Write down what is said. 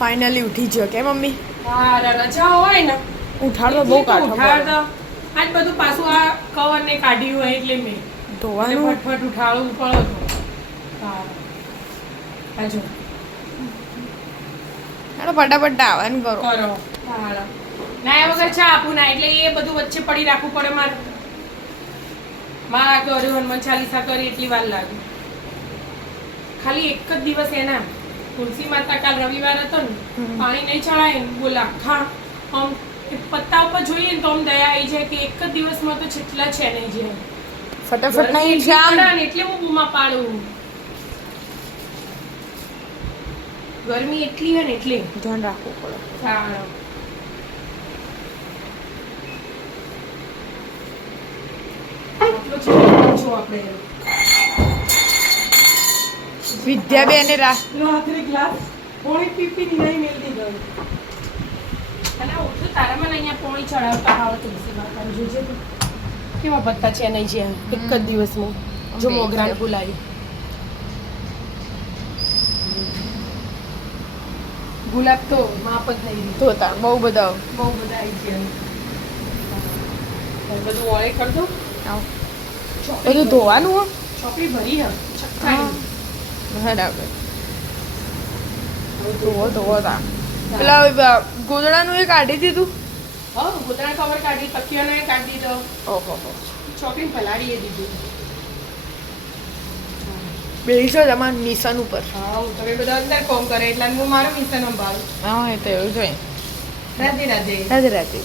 Finally ઉઠી ગયો કે મમ્મી? હા રજા હોય ને ઉઠાડો બહુ કાઠો ઉઠાડ આજ બધું પાછું આ કવર ને કાઢ્યું હોય એટલે મેં ધોવાનું ફટફટ ઉઠાડવું પડે તો હા હાજો હાલો ફટાફટ આવવાનું કરો કરો હા ના એ વગર ચા આપું ના એટલે એ બધું વચ્ચે પડી રાખવું પડે મારા કર્યું હનુમાન ચાલીસા કરી એટલી વાર લાગે ખાલી એક જ દિવસ એના તુલસી માતા કાલ રવિવાર હતો ને પાણી નહીં ચડાય ને બોલા આખા આમ પત્તા ઉપર જોઈએ ને તો આમ દયા આવી જાય કે એક જ દિવસમાં તો જેટલા છે નહીં જાય ફટાફટ નહીં જામ એટલે હું બૂમા પાડું ગરમી એટલી હે ને એટલે ધ્યાન રાખવું પડે. હા આપણે વિદ્યાબેન રાત્રે ગ્લાસ પોણી પીપી નહીં મેલતી ગઈ અને ઓછું તારામાં અહીંયા પોણી ચડાવતા આવે તુલસી માતા જોજે કેવા પત્તા છે નહીં છે એક જ દિવસમાં જો મોગરાને બોલાવી ગુલાબ તો માપ જ નહીં ધોતા બહુ બધા આવી ગયા બધું ઓળે કરતો બધું ધોવાનું હો ચોપડી ભરી હે બરાબર ધોવો તા પેલા ગોદડાનું એ કાઢી દીધું. હા ગોદડા કવર કાઢી તકિયાનો એ કાઢી દીધો. ઓહો ચોપડી પલાળી દીધું. બેસો તમારા મિશન ઉપર. હા તમે બધા અંદર કોમ કરે એટલે હું મારું મિશન સંભાળું. હા એ તો એવું જોઈએ. રાધે રાધે રાધે રાધે.